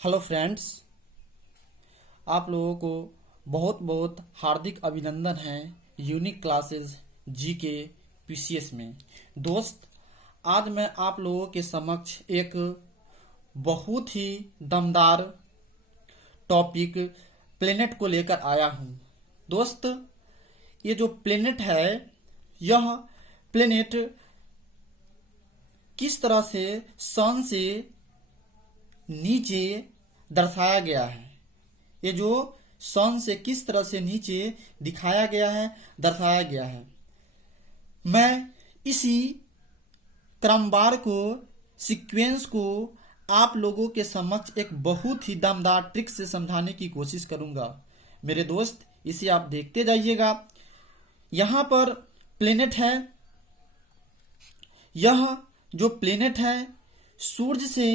Hello friends, आप लोगों को बहुत बहुत हार्दिक अभिनंदन है यूनिक क्लासेस जीके पीसीएस में। दोस्त, आज मैं आप लोगों के समक्ष एक बहुत ही दमदार टॉपिक प्लेनेट को लेकर आया हूँ। दोस्त, ये जो प्लेनेट है, यह प्लेनेट किस तरह से सन से नीचे दर्शाया गया है, ये जो सन से किस तरह से नीचे दिखाया गया है, दर्शाया गया है। मैं इसी क्रमवार को, सीक्वेंस को आप लोगों के समक्ष एक बहुत ही दमदार ट्रिक से समझाने की कोशिश करूंगा। मेरे दोस्त, इसे आप देखते जाइएगा। यहाँ पर प्लेनेट है। यह जो प्लेनेट है, सूर्य से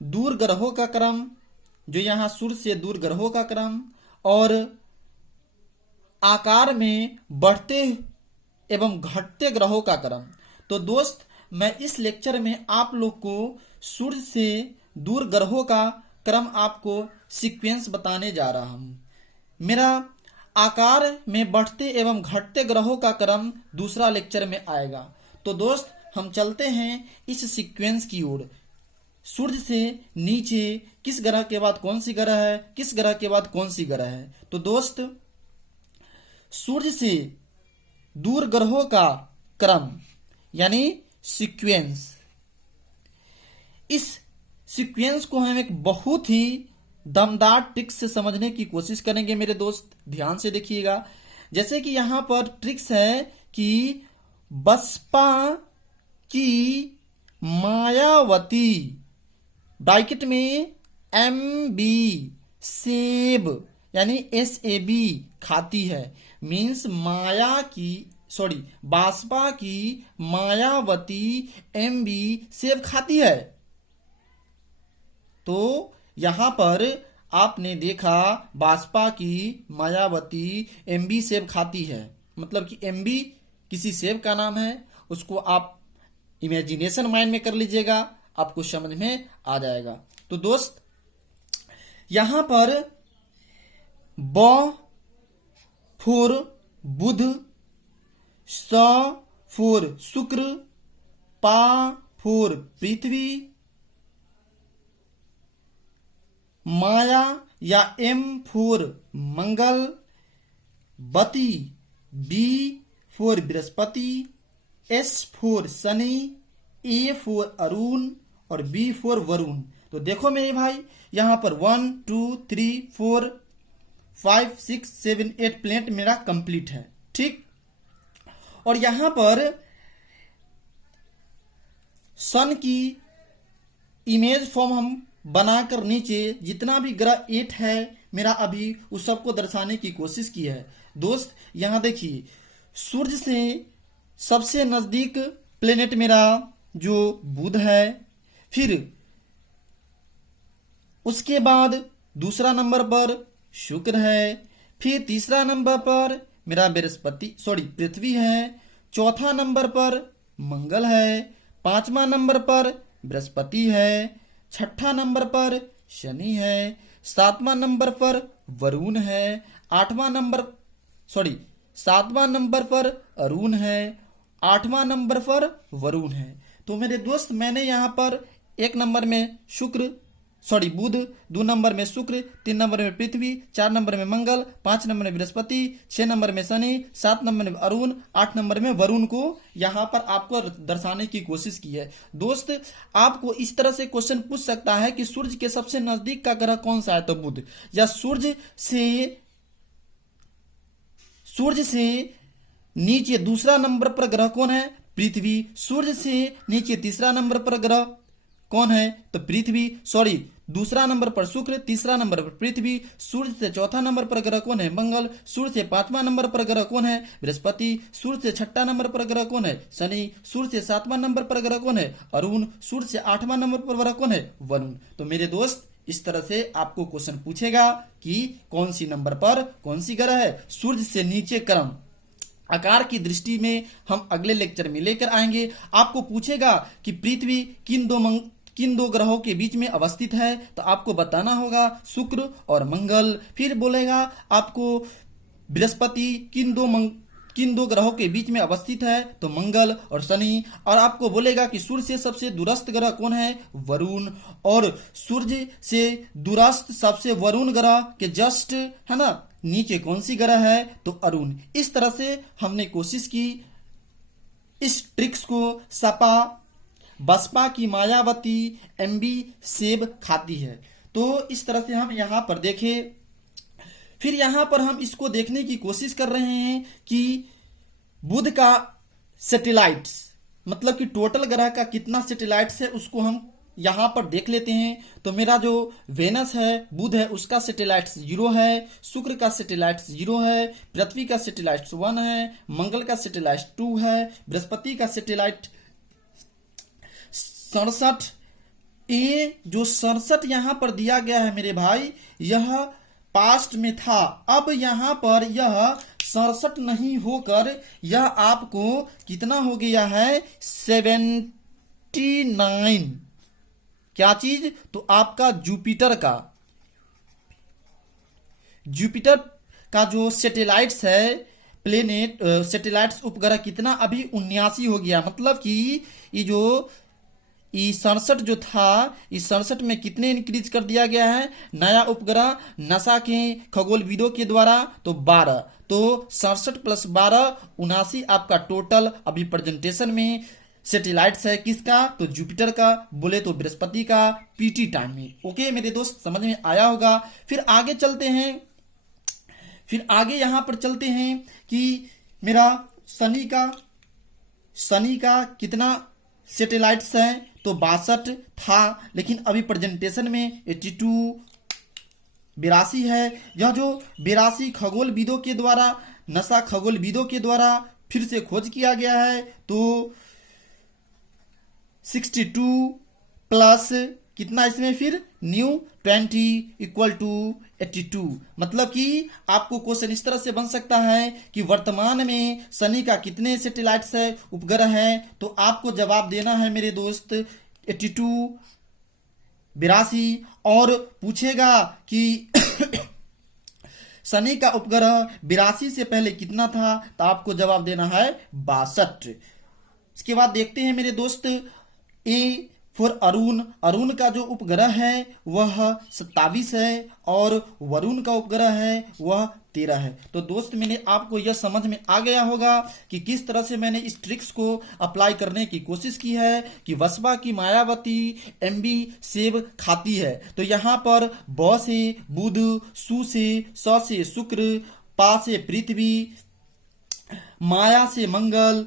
दूर ग्रहों का क्रम, जो यहाँ सूर्य से दूर ग्रहों का क्रम और आकार में बढ़ते एवं घटते ग्रहों का क्रम। तो दोस्त, मैं इस लेक्चर में आप लोग को सूर्य से दूर ग्रहों का क्रम, आपको सीक्वेंस बताने जा रहा हूं। मेरा आकार में बढ़ते एवं घटते ग्रहों का क्रम दूसरा लेक्चर में आएगा। तो दोस्त, हम चलते हैं इस सीक्वेंस की ओर। सूर्य से नीचे किस ग्रह के बाद कौन सी ग्रह है, किस ग्रह के बाद कौन सी ग्रह है। तो दोस्त, सूर्य से दूर ग्रहों का क्रम यानी सीक्वेंस, इस सीक्वेंस को हम एक बहुत ही दमदार ट्रिक्स से समझने की कोशिश करेंगे। मेरे दोस्त, ध्यान से देखिएगा। जैसे कि यहां पर ट्रिक्स है कि बसपा की मायावती, ब्रैकेट में MB सेब यानी SAB खाती है, मीन्स बासपा की मायावती MB सेब खाती है। तो यहां पर आपने देखा बासपा की मायावती MB सेब खाती है, मतलब कि MB किसी सेब का नाम है। उसको आप इमेजिनेशन माइंड में कर लीजिएगा, आपको समझ में आ जाएगा। तो दोस्त, यहां पर ब फॉर बुध, स फॉर शुक्र, पा फॉर पृथ्वी, माया या M फॉर मंगल, बती B for Brihaspati, S for Shani, A for Arun और B फॉर वरुण। तो देखो मेरे भाई, यहां पर 1 2 3 4 5 6 7 8 प्लेनेट मेरा कंप्लीट है, ठीक। और यहां पर सन की इमेज फॉर्म हम बनाकर नीचे जितना भी ग्रह 8 है मेरा, अभी उस सबको दर्शाने की कोशिश की है। दोस्त, यहां देखिए, सूर्य से सबसे नजदीक प्लेनेट मेरा जो बुध है, फिर उसके बाद दूसरा नंबर पर शुक्र है, फिर तीसरा नंबर पर मेरा पृथ्वी है, चौथा नंबर पर मंगल है, पांचवा नंबर पर बृहस्पति है, छठा नंबर पर शनि है, सातवां नंबर पर वरुण है, सातवां नंबर पर अरुण है, आठवां नंबर पर वरुण है। तो मेरे दोस्त, मैंने यहां पर एक नंबर में बुध, 2 नंबर में शुक्र, 3 नंबर में पृथ्वी, 4 नंबर में मंगल, 5 नंबर में बृहस्पति, 6 नंबर में शनि, 7 नंबर में अरुण, 8 नंबर में वरुण को यहां पर आपको दर्शाने की कोशिश की है। दोस्त, आपको इस तरह से क्वेश्चन पूछ सकता है कि सूर्य के सबसे नजदीक का ग्रह कौन सा है, तो बुध। या सूर्य से नीचे दूसरा नंबर पर ग्रह कौन है, पृथ्वी। सूर्य से नीचे तीसरा नंबर पर ग्रह कौन है, तो पृथ्वी। दूसरा नंबर पर शुक्र, तीसरा नंबर पर पृथ्वी। सूर्य से चौथा नंबर पर ग्रह कौन है, मंगल। सूर्य से पांचवा नंबर पर ग्रह कौन है, बृहस्पति। सूर्य से छठा नंबर पर ग्रह कौन है, शनि। सूर्य से सातवां नंबर पर ग्रह कौन है, अरुण। सूर्य से आठवां नंबर पर ग्रह कौन है, वरुण। तो मेरे दोस्त, इस तरह से आपको क्वेश्चन पूछेगा कि कौन सी नंबर पर कौन सी ग्रह है। सूर्य से नीचे क्रम आकार की दृष्टि में हम अगले लेक्चर में लेकर आएंगे। आपको पूछेगा कि पृथ्वी किन दो ग्रहों के बीच में अवस्थित है, तो आपको बताना होगा शुक्र और मंगल। फिर बोलेगा आपको बृहस्पति किन दो ग्रहों के बीच में अवस्थित है, तो मंगल और शनि। और आपको बोलेगा कि सूर्य से सबसे दूरस्थ ग्रह कौन है, वरुण। और सूर्य से दूरस्थ सबसे वरुण ग्रह के जस्ट है ना नीचे कौन सी ग्रह है, तो अरुण। इस तरह से हमने कोशिश की इस ट्रिक्स को सपा बसपा की मायावती एमबी सेब खाती है। तो इस तरह से हम यहां पर देखें। फिर यहां पर हम इसको देखने की कोशिश कर रहे हैं कि बुध का सैटेलाइट्स मतलब कि टोटल ग्रह का कितना सैटेलाइट्स है उसको हम यहां पर देख लेते हैं। तो मेरा जो वेनस है, बुध है, उसका सैटेलाइट्स 0 है, शुक्र का सैटेलाइट्स 0 है, पृथ्वी का सैटेलाइट्स 1 है, मंगल का सैटेलाइट्स 2 है, बृहस्पति का सैटेलाइट 67। ये जो 67 यहां पर दिया गया है मेरे भाई, यह पास्ट में था। अब यहां पर यह 67 नहीं होकर यह आपको कितना हो गया है, 79। क्या चीज, तो आपका जुपिटर का जो सैटेलाइट्स है, प्लेनेट सैटेलाइट्स उपग्रह कितना अभी 79 हो गया। मतलब कि ये जो 67 जो था, इस 67 में कितने इंक्रीज कर दिया गया है, नया उपग्रह नासा के खगोलविदों के द्वारा, तो 12। तो 67 + 12 79 आपका टोटल अभी प्रेजेंटेशन में सैटेलाइट्स है। किसका, तो जुपिटर का, बोले तो बृहस्पति का, पीटी टाइम में। ओके मेरे दोस्त, समझ में आया होगा। फिर आगे चलते हैं। फिर आगे यहां पर चलते हैं कि मेरा शनि का कितना सैटेलाइट्स है, तो 62 था, लेकिन अभी प्रेजेंटेशन में 82 82 है। यह जो 82 खगोलविदों के द्वारा, नासा खगोलविदों के द्वारा फिर से खोज किया गया है। तो 62 प्लस कितना इसमें फिर न्यू 20 = 82। मतलब कि आपको क्वेश्चन इस तरह से बन सकता है कि वर्तमान में शनि का कितने सैटेलाइट्स है, उपग्रह है, तो आपको जवाब देना है मेरे दोस्त 82 82। और पूछेगा कि शनि का उपग्रह 82 से पहले कितना था, तो आपको जवाब देना है 62। इसके बाद देखते हैं मेरे दोस्त ए फॉर अरुण का जो उपग्रह है वह 27 है और वरुण का उपग्रह है वह 13 है। तो दोस्त मैंने आपको यह समझ में आ गया होगा कि किस तरह से मैंने इस ट्रिक्स को अप्लाई करने की कोशिश की है कि बसपा की मायावती एमबी सेब खाती है। तो यहाँ पर ब से बुध, सु से स से शुक्र, पा से पृथ्वी, माया से मंगल,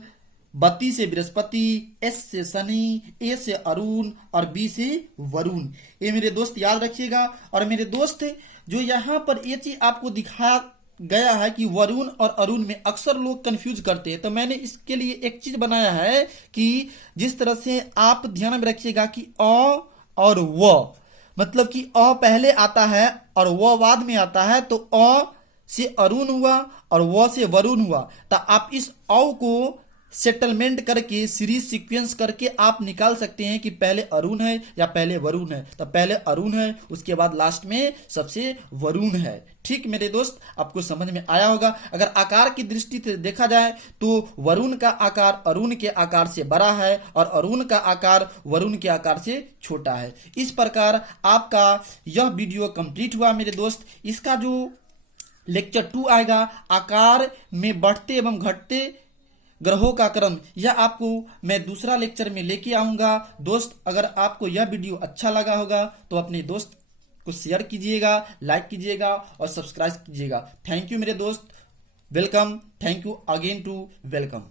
बत्ती से बृहस्पति, एस से शनि, ए से अरुण और बी से वरुण। ये मेरे दोस्त याद रखिएगा। और मेरे दोस्त जो यहाँ पर ये चीज आपको दिखाया गया है कि वरुण और अरुण में अक्सर लोग कंफ्यूज करते हैं, तो मैंने इसके लिए एक चीज बनाया है कि जिस तरह से आप ध्यान में रखिएगा कि अ और व, मतलब कि अ पहले आता है और व बाद में आता है, तो अ से अरुण हुआ और व से वरुण हुआ। तो आप इस अ को सेटलमेंट करके, सीरीज सीक्वेंस करके आप निकाल सकते हैं कि पहले अरुण है या पहले वरुण है। तो पहले अरुण है, उसके बाद लास्ट में सबसे वरुण है। ठीक मेरे दोस्त, आपको समझ में आया होगा। अगर आकार की दृष्टि से देखा जाए तो वरुण का आकार अरुण के आकार से बड़ा है और अरुण का आकार वरुण के आकार से छोटा है। इस प्रकार आपका यह वीडियो कंप्लीट हुआ मेरे दोस्त। इसका जो लेक्चर 2 आएगा, आकार में बढ़ते एवं घटते ग्रहों का क्रम, यह आपको मैं दूसरा लेक्चर में लेके आऊंगा। दोस्त अगर आपको यह वीडियो अच्छा लगा होगा तो अपने दोस्त को शेयर कीजिएगा, लाइक कीजिएगा और सब्सक्राइब कीजिएगा। थैंक यू मेरे दोस्त, welcome, thank you again to welcome.